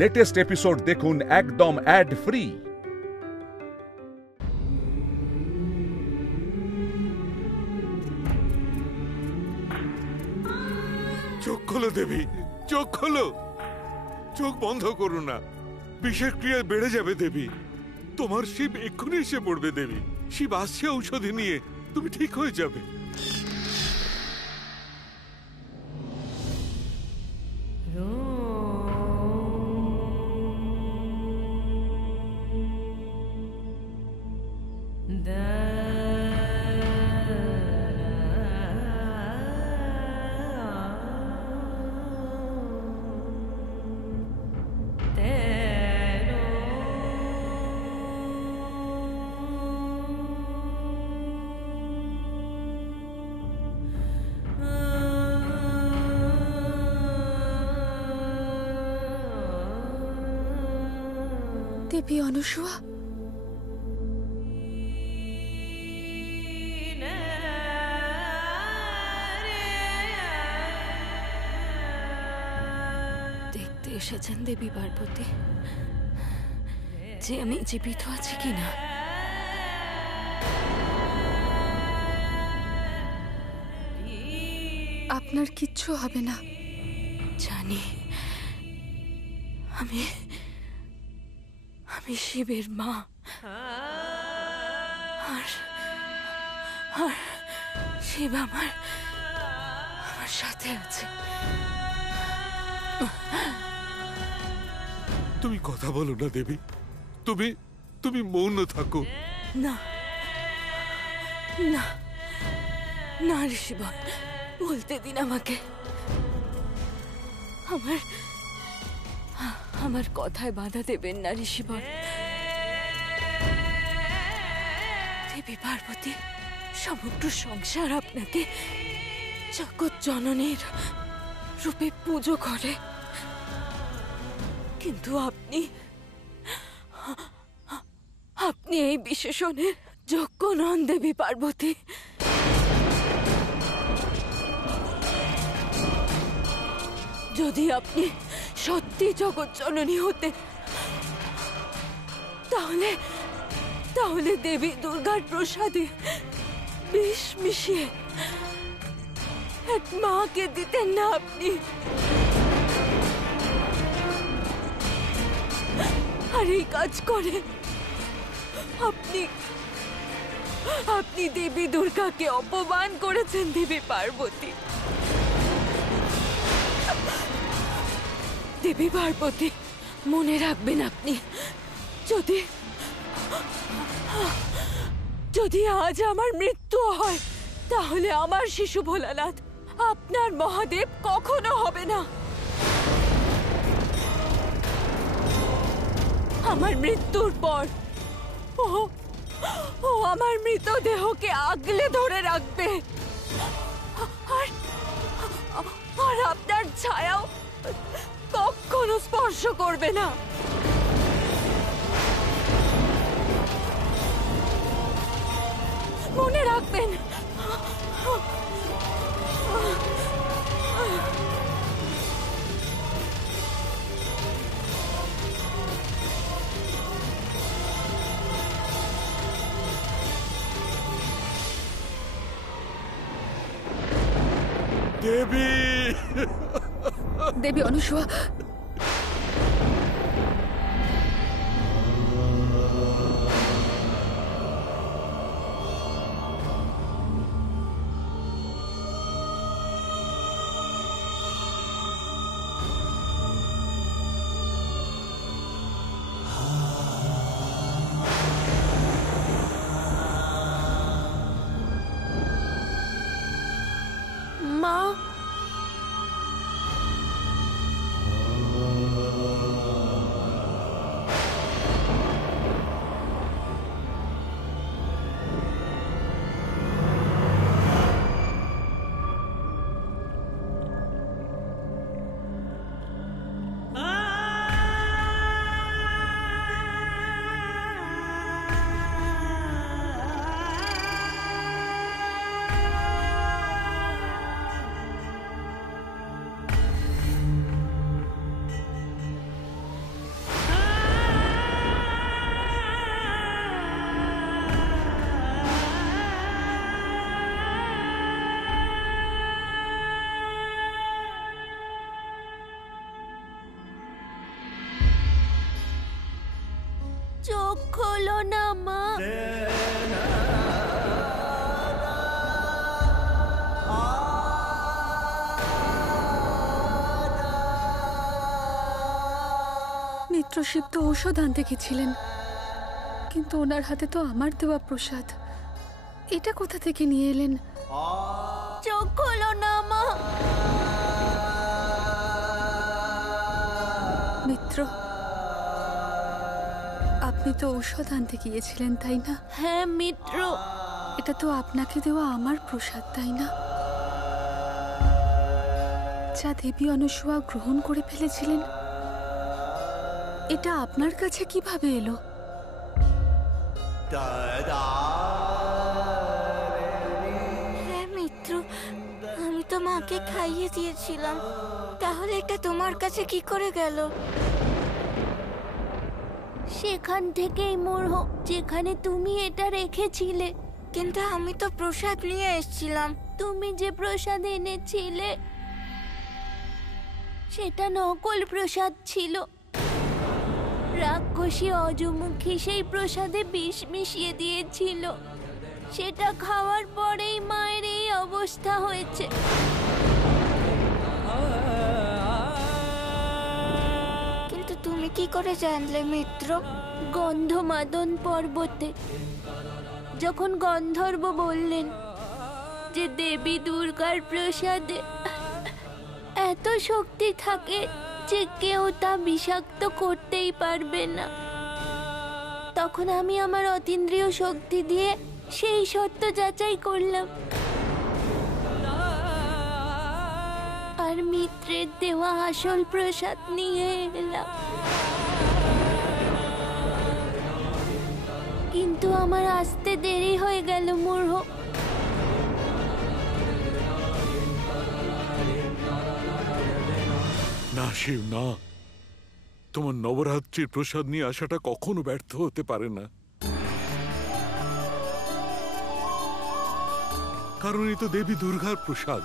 Latest episode দেখুন একদম add free. চোখ খোলো দেবী, চোখ খোলো, চোখ বন্ধ করো না। বিষের ক্রিয়া বেড়ে যাবে দেবী। তোমার শিব এক্ষুনি এসে পড়বে দেবী। শিব আসছে ঔষধি নিয়ে, তুমি ঠিক হয়ে যাবে। দেবী অনুসুয়া, দেখতে এসেছেন দেবী পার্বতী যে আমি জীবিত আছি কিনা। আপনার কিচ্ছু হবে না জানি। আমি শিবের মা, আর শিব আমার সাথে আছে। তুমি কথা বলো না দেবী, তুমি মৌন থাকো। না না না ঋষিবর, বলতে দিন আমাকে। আমার কথায় বাধা দেবেন না ঋষিবর। দেবী পার্বতী সমগ্র সংসার আপনাকে জগৎ জননীর রূপে পুজো করে, কিন্তু আপনি এই বিশেষণের যোগ্য নন দেবী পার্বতী। যদি আপনি সত্যি জগৎ জননী হতে, তাহলে দেবী দুর্গার প্রসাদে বিষ মিশিয়ে এক মাকে দিতেন না আপনি। আর এই কাজ করে আপনি দেবী দুর্গাকে অপমান করেছেন দেবী পার্বতী। দেবী পার্বতী মনে রাখবেন, আপনি যদি আজ আমার মৃত্যু হয়, তাহলে আমার শিশু ভোলানাথ আপনার মহাদেব কখনো হবে না। আমার মৃত্যুর পর ও আমার মৃতদেহকে আগলে ধরে রাখবে, আর আপনার ছায়াও কখনো স্পর্শ করবে না। মনে রাখবেন। দেবী, দেবী অনুসুয়া, মা। না মা। মিত্রশিব তো ঔষধ আনতে গেছিলেন, কিন্তু ওনার হাতে তো আমার দেওয়া প্রসাদ। এটা কোথা থেকে নিয়ে এলেন? চোখ খোলো না মা। মিত্র, আপনি তো ঔষধ আনতে গিয়েছিলেন, তাই না? হ্যাঁ মিত্র। এটা তো আপনাকে দেওয়া আমার প্রসাদ, তাই না? যা দেবী অনুসূয়া গ্রহণ করে ফেলেছিলেন, এটা আপনার কাছে কিভাবে এলো? হ্যাঁ মিত্র, আমি তো মাকে খাইয়ে দিয়েছিলাম, তাহলে এটা তোমার কাছে কি করে গেল? সেখান থেকেই মোড়, যেখানে তুমি এটা রেখেছিলে। কিন্তু আমি তো প্রসাদ নিয়ে এসেছিলাম। তুমি যে প্রসাদ এনেছিলে সেটা নকল প্রসাদ ছিল। রাক্ষসী অজমুখী সেই প্রসাদে বিষ মিশিয়ে দিয়েছিল। সেটা খাওয়ার পরেই মায়ের এই অবস্থা হয়েছে। কিন্তু তুমি কি করে জানলে মিত্র? গন্ধমাদন পর্বতে যখন গন্ধর্ব বললেন যে দেবী দুর্গার প্রসাদে এত শক্তি থাকে যে কেউ তা বিষাক্ত করতেই পারবে না, তখন আমি আমার অতীন্দ্রিয় শক্তি দিয়ে সেই সত্য যাচাই করলাম, আর মিত্রের দেওয়া আসল প্রসাদ নিয়ে এলাম। কিন্তু আমার আসতে দেরি হয়ে গেল মূর্খ। না শিব, না, তোমার নবরাত্রির প্রসাদ নিয়ে আসাটা কখনো ব্যর্থ হতে পারে না, কারণ এই তো দেবী দুর্গার প্রসাদ।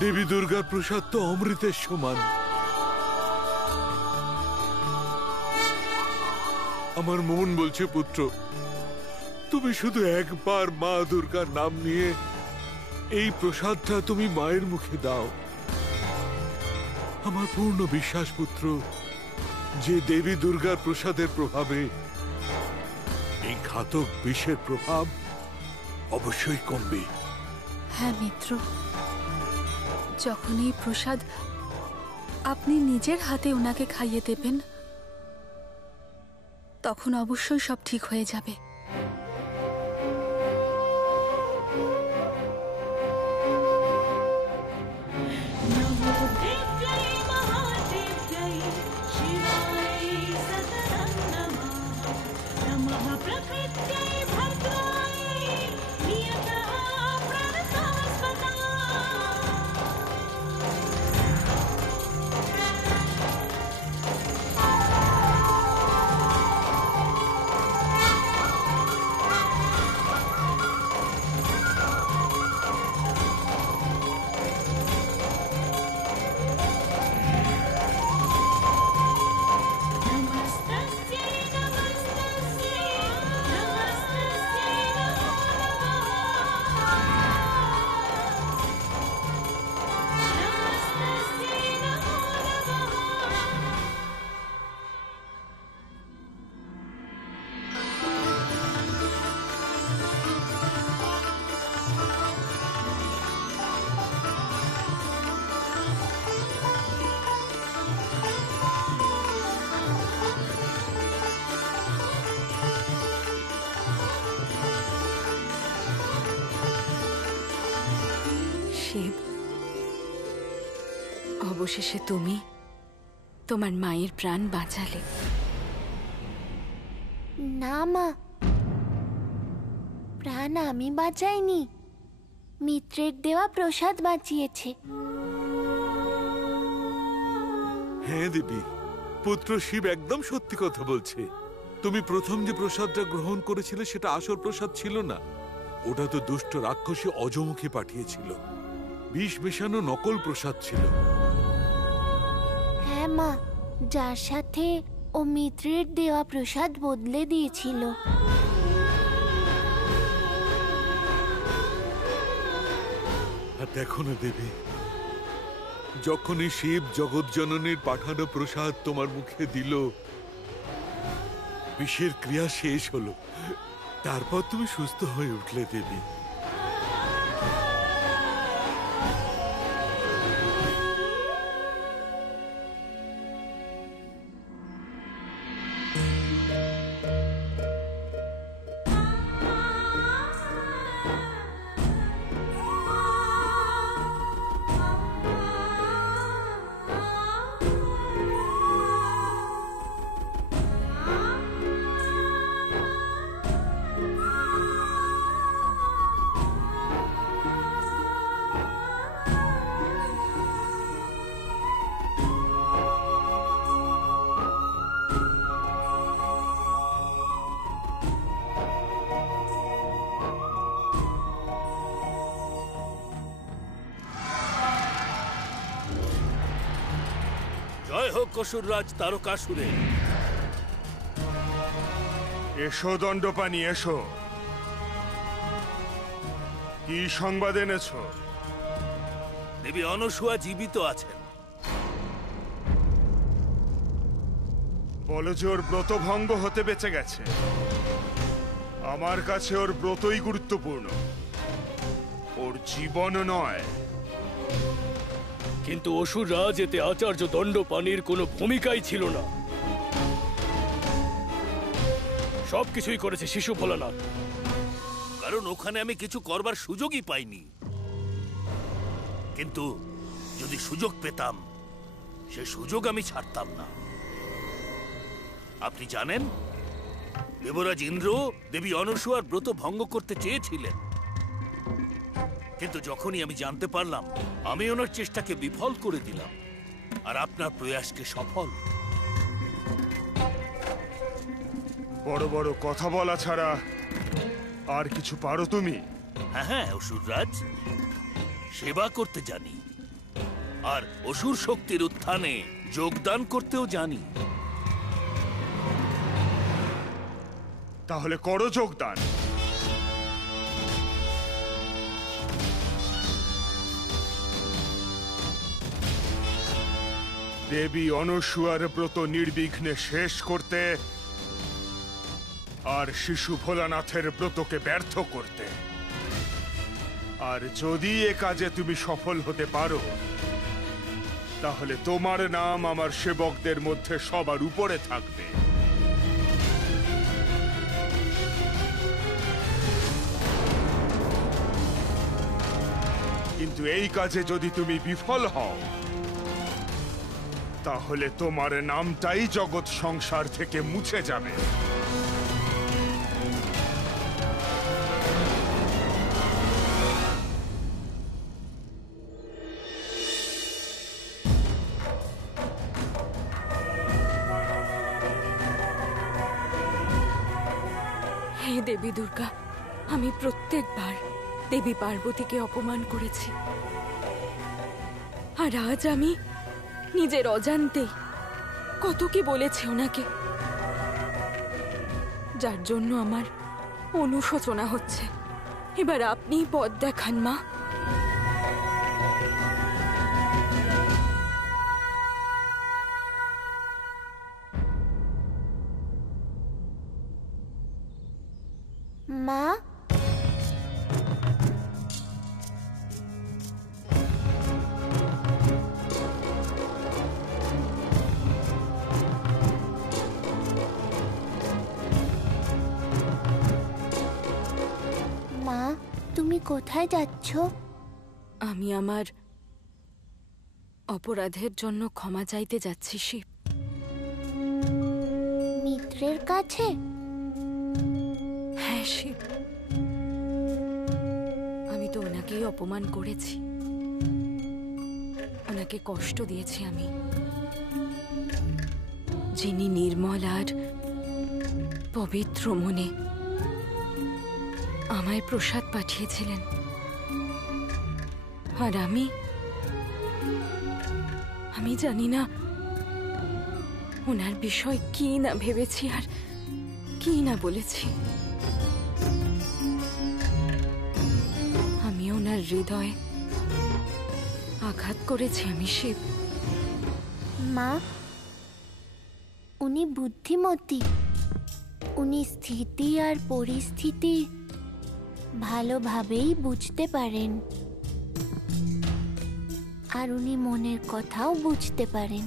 দেবী দুর্গার প্রসাদ তো অমৃতের সমান। আমার মন বলছে পুত্র, তুমি শুধু একবার মা দুর্গার নাম নিয়ে এই প্রসাদটা তুমি মায়ের মুখে দাও। আমার পূর্ণ বিশ্বাস পুত্র যে দেবী দুর্গার প্রসাদের প্রভাবে এই ঘাতক বিষের প্রভাব অবশ্যই কমবে। হ্যাঁ মিত্র, যখন এই প্রসাদ আপনি নিজের হাতে ওনাকে খাইয়ে দেবেন, তখন অবশ্যই সব ঠিক হয়ে যাবে। শিব, অবশেষে তুমি তোমার মায়ের প্রাণ বাঁচালে। না মা, প্রাণ আমি বাঁচাইনি, মিত্রের দেওয়া প্রসাদ বাঁচিয়েছে। হ্যাঁ দেবী, পুত্র শিব একদম সত্যি কথা বলছে। তুমি প্রথম যে প্রসাদটা গ্রহণ করেছিলে সেটা আসল প্রসাদ ছিল না, ওটা তো দুষ্ট রাক্ষসী অজমুখী পাঠিয়েছিল। বিষ মেশানো নকল প্রসাদ ছিল। হ্যাঁ মা, যার সাথে ও মিত্রের দেওয়া প্রসাদ বদলে দিয়েছিল। আর দেখো না দেবী, যখনই শিব জগৎজননীর পাঠানো প্রসাদ তোমার মুখে দিল, বিষের ক্রিয়া শেষ হলো। তারপর তুমি সুস্থ হয়ে উঠলে দেবী। জয় হোক অসুররাজ তারকাসুরে। এসো দণ্ডপানি, এসো। কি সংবাদ এনেছো? দেবী অনসূয়া জীবিত আছেন। বলো যে ওর ব্রত ভঙ্গ হতে বেঁচে গেছে। আমার কাছে ওর ব্রতই গুরুত্বপূর্ণ, ওর জীবন নয়। কিন্তু অসুররাজ, এতে আচার্য দণ্ডপানির কোনো ভূমিকাই ছিল না। সবকিছুই করেছে শিশু ভোলানাথ, কারণ ওখানে আমি কিছু করবার সুযোগই পাইনি। কিন্তু যদি সুযোগ পেতাম, সে সুযোগ আমি ছাড়তাম না। আপনি জানেন, দেবরাজ ইন্দ্র দেবী অনসূয়ার ব্রত ভঙ্গ করতে চেয়েছিলেন, কিন্তু যখনই আমি জানতে পারলাম, আমি ওনার চেষ্টাকে বিফল করে দিলাম, আর আপনার প্রয়াসকে সফল। বড় বড় কথা বলা ছাড়া আর কিছু পারো তুমি? হ্যাঁ হ্যাঁ অসুররাজ, সেবা করতে জানি, আর অসুর শক্তির উত্থানে যোগদান করতেও জানি। তাহলে করো যোগদান। দেবী অনসূয়ার ব্রত নির্বিঘ্নে শেষ করতে আর শিশু ভোলানাথের ব্রতকে ব্যর্থ করতে। আর যদি এ কাজে তুমি সফল হতে পারো, তাহলে তোমার নাম আমার সেবকদের মধ্যে সবার উপরে থাকবে। কিন্তু এই কাজে যদি তুমি বিফল হও, তাহলে তোমার নামটাই জগৎ সংসার থেকে মুছে যাবে। হে দেবী দুর্গা, আমি প্রত্যেকবার দেবী পার্বতীকে অপমান করেছি, আর আজ আমি নিজের অজান্তেই কত কি বলেছি ওনাকে, যার জন্য আমার অনুশোচনা হচ্ছে। এবার আপনিই পথ দেখান মা। মা, তুমি কোথায় যাচ্ছ? আমি আমার অপরাধের জন্য ক্ষমা চাইতে যাচ্ছি শিব। মিত্রের কাছে? হ্যাঁ শিব, আমি তো ওনাকেই অপমান করেছি, ওনাকে কষ্ট দিয়েছি আমি, যিনি নির্মল আর পবিত্র মনে আমায় প্রসাদ পাঠিয়েছিলেন। আর আমি জানি না ওনার বিষয় কি না ভেবেছি আর কি না বলেছি। আমি ওনার হৃদয়ে আঘাত করেছি আমি শিব। মা, উনি বুদ্ধিমতী। উনি স্থিতি আর পরিস্থিতি ভালোভাবেই বুঝতে পারেন, আর উনি মনের কথাও বুঝতে পারেন।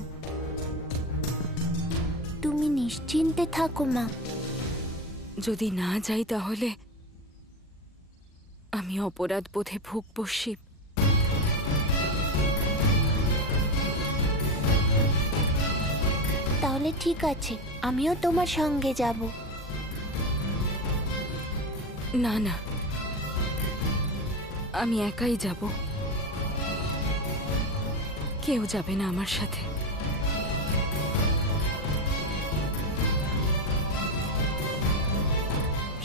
তুমি নিশ্চিন্তে থাকো মা। যদি না যাই তাহলে আমি অপরাধ বোধে ভুগব শিব। তাহলে ঠিক আছে, আমিও তোমার সঙ্গে যাব। না না, আমি একাই যাব, কেউ যাবে না আমার সাথে।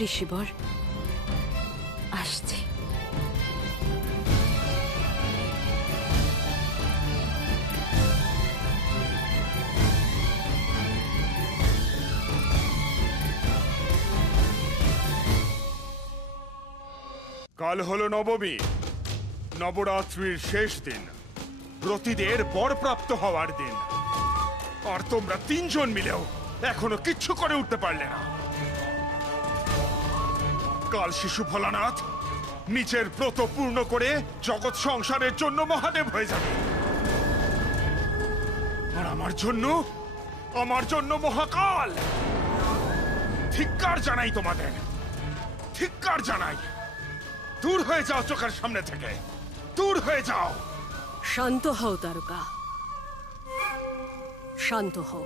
ঋষিবর, আসছি। কাল হলো নবমী, নবরাত্রির শেষ দিন, ব্রতীদের বরপ্রাপ্ত হওয়ার দিন। আর তোমরা তিনজন মিলেও এখনো কিচ্ছু করে উঠতে পারলে না। কাল শিশু ভোলানাথ নিজের ব্রত পূর্ণ করে জগৎ সংসারের জন্য মহাদেব হয়ে যাবে, আর আমার জন্য মহাকাল। ধিক্কার জানাই তোমাদের, ধিক্কার জানাই। দূর হয়ে যাও চোখের সামনে থেকে, দূর হয়ে যাও। শান্ত হও তারকা, শান্ত হও।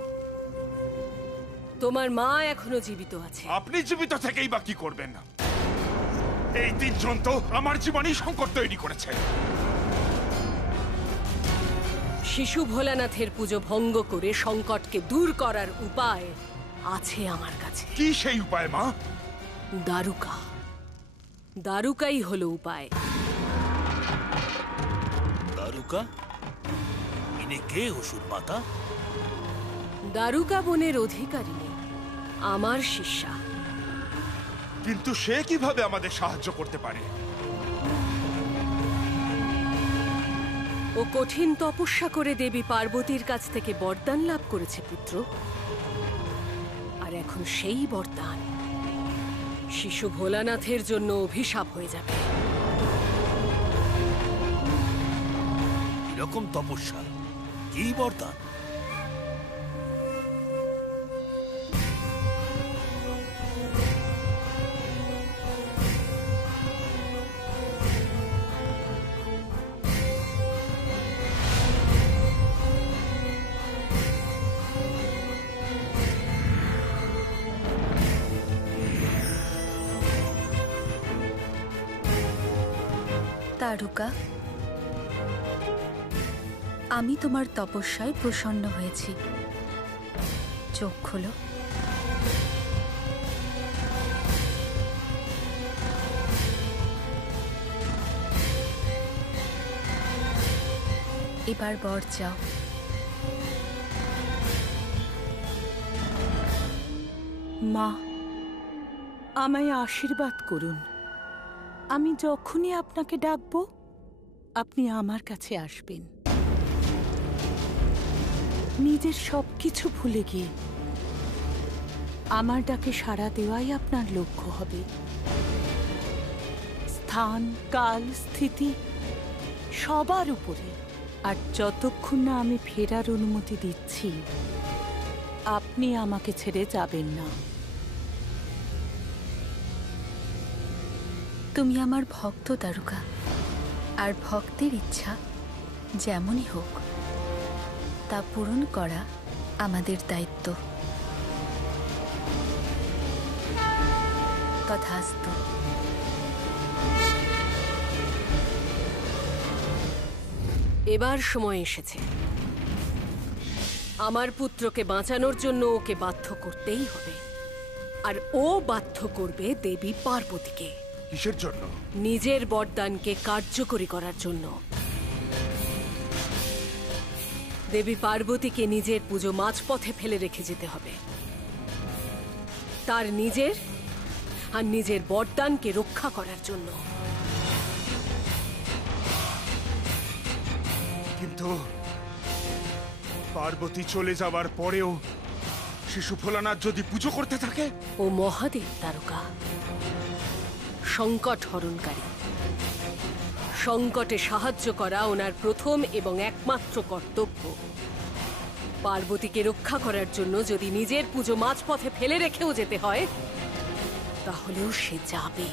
তোমার মা এখনো জীবিত আছে। আপনি জীবিত থেকেই বা কি করবেন? এই তিনজন তো আমার জীবনেই সংকট তৈরি করেছে। শিশু ভোলানাথের পুজো ভঙ্গ করে সংকটকে দূর করার উপায় আছে আমার কাছে। কি সেই উপায় মা? দারুকা, দারুকাই হলো উপায়। দারুকা? ইনি কে অসুর মাতা? দারুকা বনের অধিকারিণী, আমার শিষ্যা। কিন্তু সে কিভাবে আমাদের সাহায্য করতে পারে? ও কঠিন তপস্যা করে দেবী পার্বতীর কাছ থেকে বরদান লাভ করেছে পুত্র। আর এখন সেই বরদান শিশু ভোলানাথের জন্য অভিশাপ হয়ে যাবে। এরকম তপস্যা? কি বরদান? তারুকা, আমি তোমার তপস্যায় প্রসন্ন হয়েছি। চোখ খোলো। এবার বর চাও। মা, আমায় আশীর্বাদ করুন। আমি যখনই আপনাকে ডাকবো আপনি আমার কাছে আসবেন। নিজের সবকিছু ভুলে গিয়ে আমার ডাকে সাড়া দেওয়াই আপনার লক্ষ্য হবে। স্থান, কাল, স্থিতি সবার উপরে। আর যতক্ষণ না আমি ফেরার অনুমতি দিচ্ছি আপনি আমাকে ছেড়ে যাবেন না। তুমি আমার ভক্ত তারুকা, আর ভক্তের ইচ্ছা যেমনই হোক তা পূরণ করা আমাদের দায়িত্ব। তথাস্তু। এবার সময় এসেছে। আমার পুত্রকে বাঁচানোর জন্য ওকে বাধ্য করতেই হবে। আর ও বাধ্য করবে দেবী পার্বতীকে। কিসের জন্য? নিজের বরদানকে কার্যকরী করার জন্য। দেবী পার্বতীকে নিজের পুজো মাঝপথে ফেলে রেখে যেতে হবে। তার নিজের আর নিজের বরদানকে রক্ষা করার জন্য। কিন্তু পার্বতী চলে যাওয়ার পরেও শিশু ভোলানাথ যদি পুজো করতে থাকে? ও মহাদেব তারকা, সংকট হরণকারী। সংকটে সাহায্য করা ওনার প্রথম এবং একমাত্র কর্তব্য। পার্বতীকে রক্ষা করার জন্য যদি নিজের পুজো মাঝপথে ফেলে রেখেও যেতে হয়, তাহলেও সে যাবে।